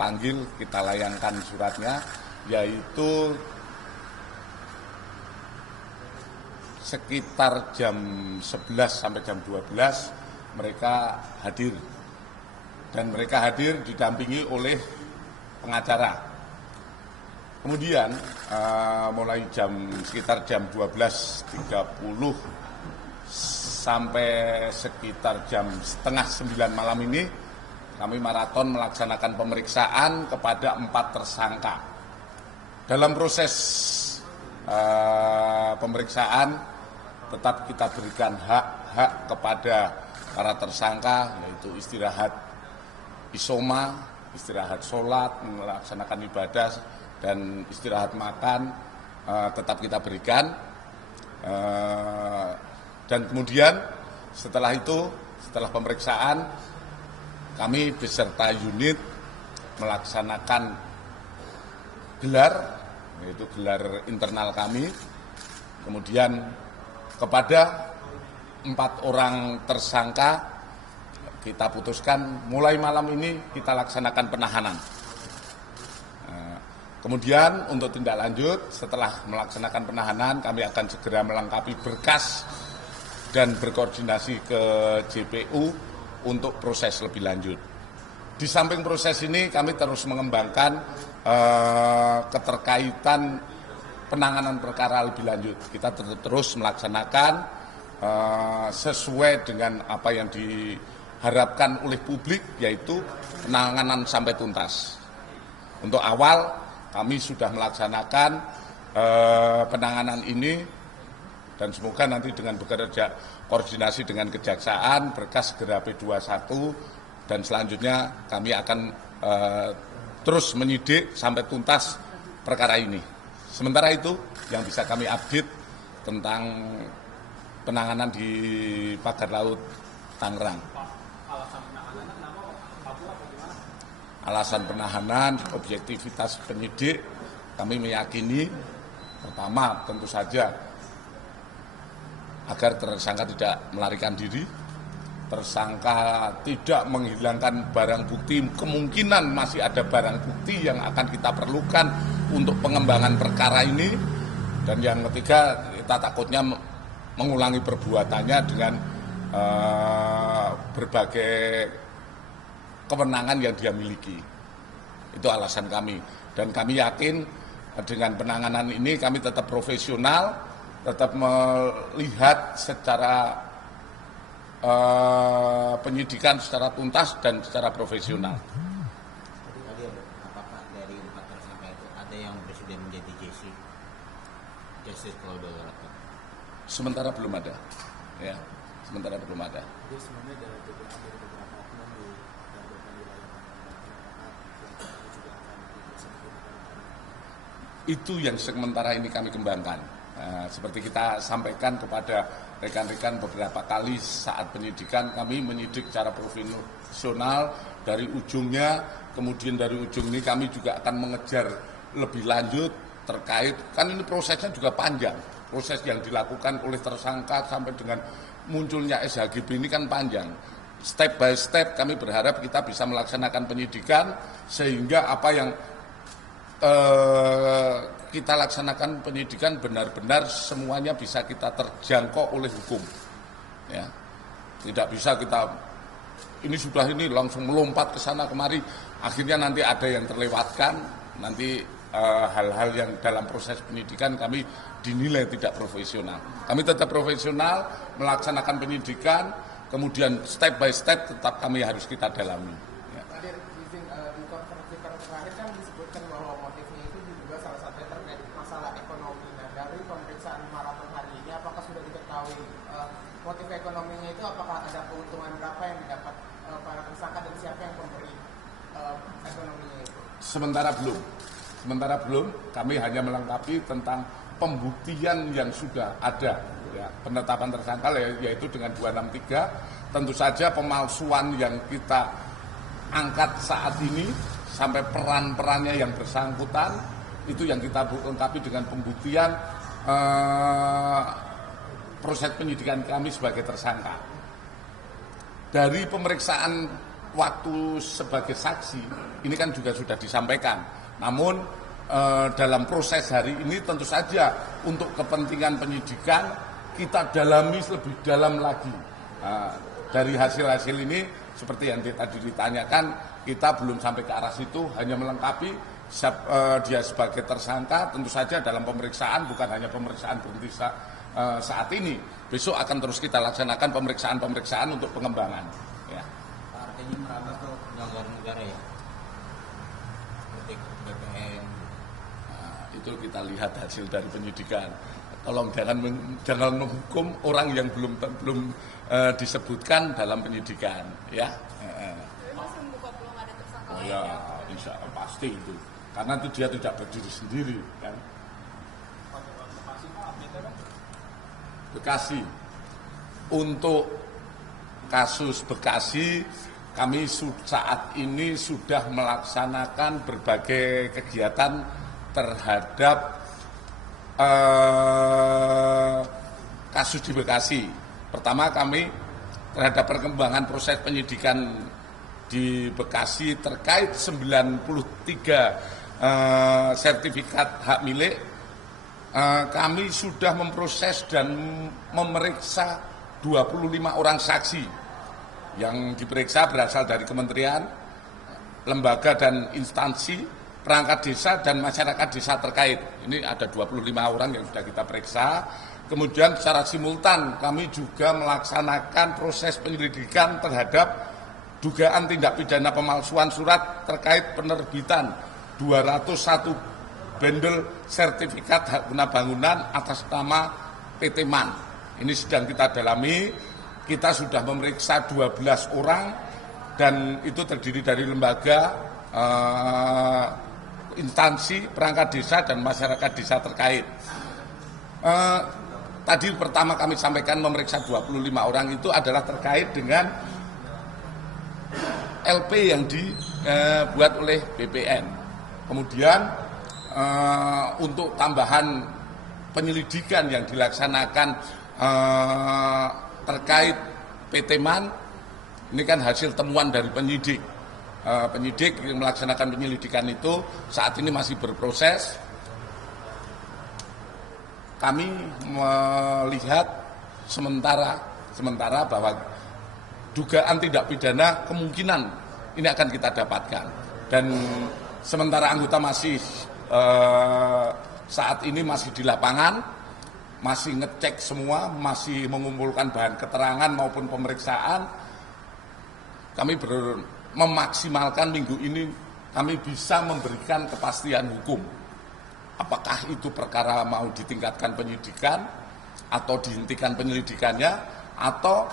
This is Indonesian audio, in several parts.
panggil, kita layangkan suratnya, yaitu sekitar jam 11 sampai jam 12 mereka hadir. Dan mereka hadir didampingi oleh pengacara. Kemudian mulai sekitar jam 12.30 sampai sekitar jam setengah 9 malam ini kami maraton melaksanakan pemeriksaan kepada 4 tersangka. Dalam proses pemeriksaan tetap kita berikan hak kepada para tersangka, yaitu istirahat isoma, istirahat sholat, melaksanakan ibadah, dan istirahat makan, tetap kita berikan. Dan kemudian setelah itu, setelah pemeriksaan, kami beserta unit melaksanakan gelar, yaitu gelar internal kami. Kemudian kepada 4 orang tersangka kita putuskan mulai malam ini kita laksanakan penahanan. Kemudian untuk tindak lanjut setelah melaksanakan penahanan kami akan segera melengkapi berkas dan berkoordinasi ke JPU untuk proses lebih lanjut. Di samping proses ini kami terus mengembangkan keterkaitan penanganan perkara lebih lanjut. Kita terus melaksanakan sesuai dengan apa yang diharapkan oleh publik, yaitu penanganan sampai tuntas. Untuk awal kami sudah melaksanakan penanganan ini dan semoga nanti dengan bekerja koordinasi dengan kejaksaan berkas segera P21 dan selanjutnya kami akan terus menyidik sampai tuntas perkara ini. Sementara itu yang bisa kami update tentang penanganan di Pagar Laut Tangerang. Alasan penahanan, objektivitas penyidik, kami meyakini pertama tentu saja agar tersangka tidak melarikan diri, tersangka tidak menghilangkan barang bukti, kemungkinan masih ada barang bukti yang akan kita perlukan untuk pengembangan perkara ini, dan yang ketiga kita takutnya mengulangi perbuatannya dengan berbagai kewenangan yang dia miliki. Itu alasan kami. Dan kami yakin dengan penanganan ini kami tetap profesional, tetap melihat secara penyidikan secara tuntas dan secara profesional. Tadi apakah dari 4 tersangka itu ada yang bersedia menjadi justice collaborator? Sementara belum ada. Ya, sementara belum ada. Jadi sebenarnya dari beberapa oknum di beberapa wilayah yang juga akan Itu yang sementara ini kami kembangkan. Seperti kita sampaikan kepada rekan-rekan beberapa kali saat penyidikan, kami menyidik secara profesional dari ujungnya, kemudian dari ujung ini kami juga akan mengejar lebih lanjut terkait, kan ini prosesnya juga panjang, proses yang dilakukan oleh tersangka sampai dengan munculnya SHGB ini kan panjang. Step by step kami berharap kita bisa melaksanakan penyidikan sehingga apa yang kita laksanakan penyidikan benar-benar semuanya bisa kita terjangkau oleh hukum. Ya. Tidak bisa kita ini langsung melompat ke sana kemari, akhirnya nanti ada yang terlewatkan, nanti hal-hal yang dalam proses penyidikan kami dinilai tidak profesional. Kami tetap profesional melaksanakan penyidikan, kemudian step by step tetap kami harus kita dalami. Ya. Tadi izin di konferensi pers terakhir kan disebutkan bahwa motifnya itu juga salah satunya terkait masalah ekonomi. Nah, dari pemeriksaan maraton hari ini apakah sudah diketahui motif ekonominya itu, apakah ada keuntungan berapa yang didapat para tersangka dan siapa yang memberi ekonominya itu? Sementara belum, kami hanya melengkapi tentang pembuktian yang sudah ada. Ya, penetapan tersangka yaitu dengan 263, tentu saja pemalsuan yang kita angkat saat ini sampai peran-perannya yang bersangkutan itu yang kita lengkapi dengan pembuktian proses penyidikan kami sebagai tersangka. Dari pemeriksaan waktu sebagai saksi ini kan juga sudah disampaikan. Namun dalam proses hari ini tentu saja untuk kepentingan penyidikan kita dalami lebih dalam lagi. Dari hasil-hasil ini seperti yang tadi ditanyakan, kita belum sampai ke arah situ, hanya melengkapi dia sebagai tersangka. Tentu saja dalam pemeriksaan bukan hanya pemeriksaan berhenti saat ini, besok akan terus kita laksanakan pemeriksaan untuk pengembangan. Ya. Artinya merambah ke negara-negara ya, seperti BPN. Itu kita lihat hasil dari penyidikan. Tolong jangan menghukum orang yang belum disebutkan dalam penyidikan, ya. Masih membuka peluang ada tersangka Oh lain ya, ya? insya Allah pasti itu. Karena itu dia tidak berdiri sendiri, kan. Bekasi. Untuk kasus Bekasi, kami saat ini sudah melaksanakan berbagai kegiatan terhadap kasus di Bekasi. Pertama, kami terhadap perkembangan proses penyidikan di Bekasi terkait 93 sertifikat hak milik, kami sudah memproses dan memeriksa 25 orang saksi. Yang diperiksa berasal dari kementerian, lembaga dan instansi, perangkat desa dan masyarakat desa terkait. Ini ada 25 orang yang sudah kita periksa. Kemudian secara simultan kami juga melaksanakan proses penyelidikan terhadap dugaan tindak pidana pemalsuan surat terkait penerbitan 201 bendel sertifikat hak guna bangunan atas nama PT MAN. Ini sedang kita dalami. Kita sudah memeriksa 12 orang dan itu terdiri dari lembaga, instansi, perangkat desa dan masyarakat desa terkait. Tadi pertama kami sampaikan memeriksa 25 orang itu adalah terkait dengan LP yang dibuat oleh BPN. Kemudian untuk tambahan penyelidikan yang dilaksanakan terkait PT MAN, ini kan hasil temuan dari penyidik. Penyidik yang melaksanakan penyelidikan itu saat ini masih berproses. Kami melihat sementara bahwa dugaan tindak pidana kemungkinan ini akan kita dapatkan. Dan sementara anggota masih saat ini masih di lapangan, masih ngecek semua, masih mengumpulkan bahan keterangan maupun pemeriksaan. Kami memaksimalkan minggu ini kami bisa memberikan kepastian hukum. Apakah itu perkara mau ditingkatkan penyidikan atau dihentikan penyelidikannya, atau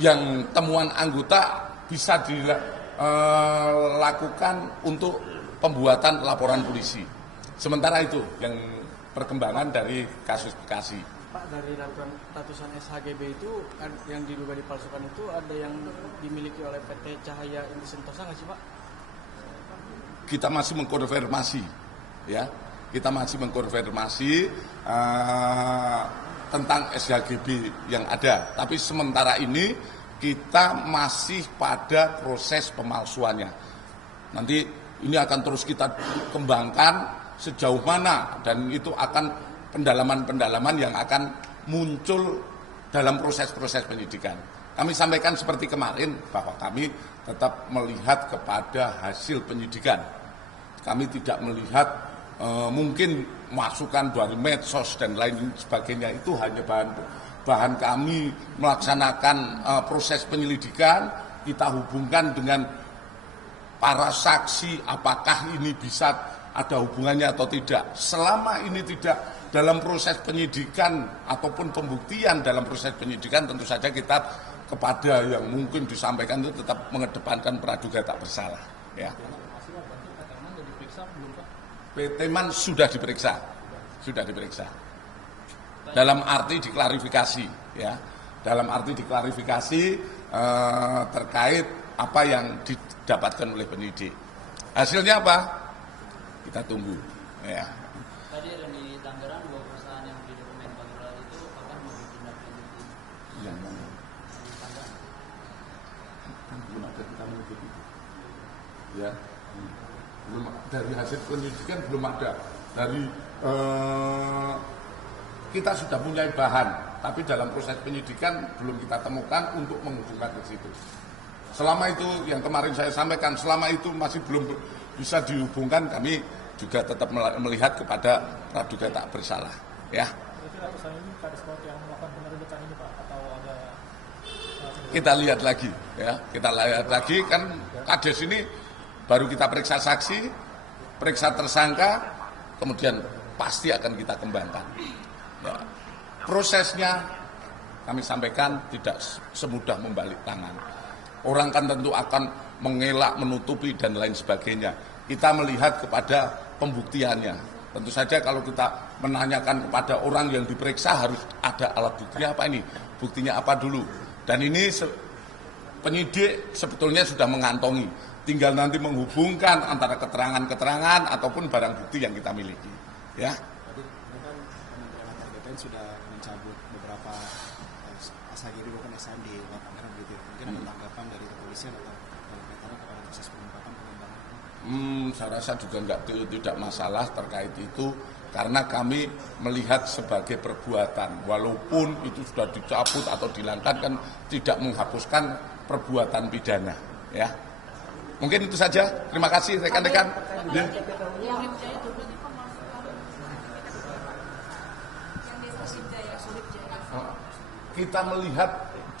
yang temuan anggota bisa dilakukan untuk pembuatan laporan polisi. Sementara itu yang perkembangan dari kasus Bekasi. Pak, dari ratusan SHGB itu yang diduga dipalsukan itu ada yang dimiliki oleh PT Cahaya Inti Sentosa nggak sih, Pak? Kita masih mengkonfirmasi, ya. Kita masih mengkonfirmasi tentang SHGB yang ada. Tapi sementara ini kita masih pada proses pemalsuannya. Nanti ini akan terus kita kembangkan sejauh mana, dan itu akan pendalaman-pendalaman yang akan muncul dalam proses-proses penyidikan. Kami sampaikan seperti kemarin bahwa kami tetap melihat kepada hasil penyidikan. Kami tidak melihat mungkin masukan dari medsos dan lain sebagainya, itu hanya bahan kami melaksanakan proses penyelidikan. Kita hubungkan dengan para saksi, apakah ini bisa ada hubungannya atau tidak. Selama ini tidak dalam proses penyidikan ataupun pembuktian dalam proses penyidikan, tentu saja kita kepada yang mungkin disampaikan itu tetap mengedepankan praduga tak bersalah. Ya. PT MAN sudah diperiksa, dalam arti diklarifikasi, ya, dalam arti diklarifikasi terkait apa yang didapatkan oleh penyidik. Hasilnya apa? Kita tunggu. Ya. Tadi ada di Tangerang 2 perusahaan yang di dokumen Bang Iqbal itu akan ditindaklanjuti. Yang mana? Di Tangerang. ada kita menutup itu. Ya, belum dari hasil penyelidikan belum ada. Dari kita sudah punya bahan, tapi dalam proses penyidikan belum kita temukan untuk menghubungkan ke situ. Selama itu yang kemarin saya sampaikan, selama itu masih belum bisa dihubungkan, kami juga tetap melihat kepada praduga tak bersalah. Ya. Kita lihat lagi, ya. Kita lihat lagi kan kades ini baru kita periksa saksi, periksa tersangka, kemudian pasti akan kita kembangkan. Ya. Prosesnya kami sampaikan tidak semudah membalik tangan. Orang kan tentu akan mengelak, menutupi dan lain sebagainya. Kita melihat kepada pembuktiannya. Tentu saja kalau kita menanyakan kepada orang yang diperiksa harus ada alat buktinya apa ini, buktinya apa dulu. Dan ini penyidik sebetulnya sudah mengantongi, tinggal nanti menghubungkan antara keterangan-keterangan ataupun barang bukti yang kita miliki. Ya. Tadi kan Kementerian Antar BPN sudah mencabut beberapa SHGB bukan SM di luar Tangerang gitu. Mungkin ada tanggapan dari kepolisian atau dari kaitannya kepada proses pengungkapan pengembangan? Saya rasa juga tidak masalah terkait itu. Karena kami melihat sebagai perbuatan, walaupun itu sudah dicabut atau dihilangkan, kan tidak menghapuskan perbuatan pidana. Ya, mungkin itu saja. Terima kasih rekan-rekan. Kita melihat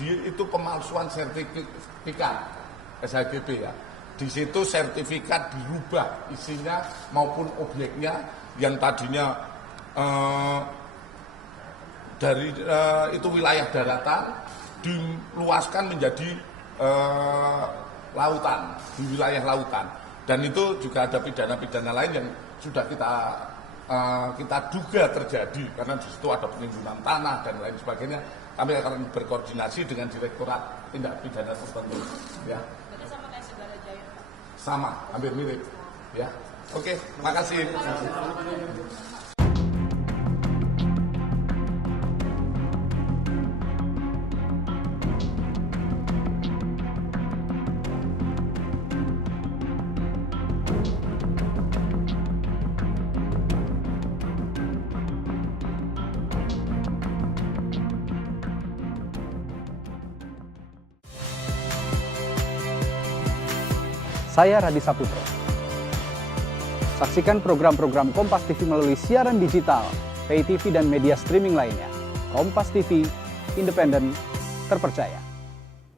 itu pemalsuan sertifikat SHGB ya. Di situ sertifikat dirubah isinya maupun objeknya. Yang tadinya dari itu wilayah daratan diluaskan menjadi lautan, di wilayah lautan, dan itu juga ada pidana-pidana lain yang sudah kita duga terjadi karena di situ ada penimbunan tanah dan lain sebagainya. Kami akan berkoordinasi dengan Direktorat Tindak Pidana tertentu. Ya. Berarti sama kayak Segara Jaya, Pak? Sama, hampir mirip. Ya. Oke, makasih. Saya Radi Saputro. Saksikan program-program Kompas TV melalui siaran digital, pay TV dan media streaming lainnya. Kompas TV, independen, terpercaya.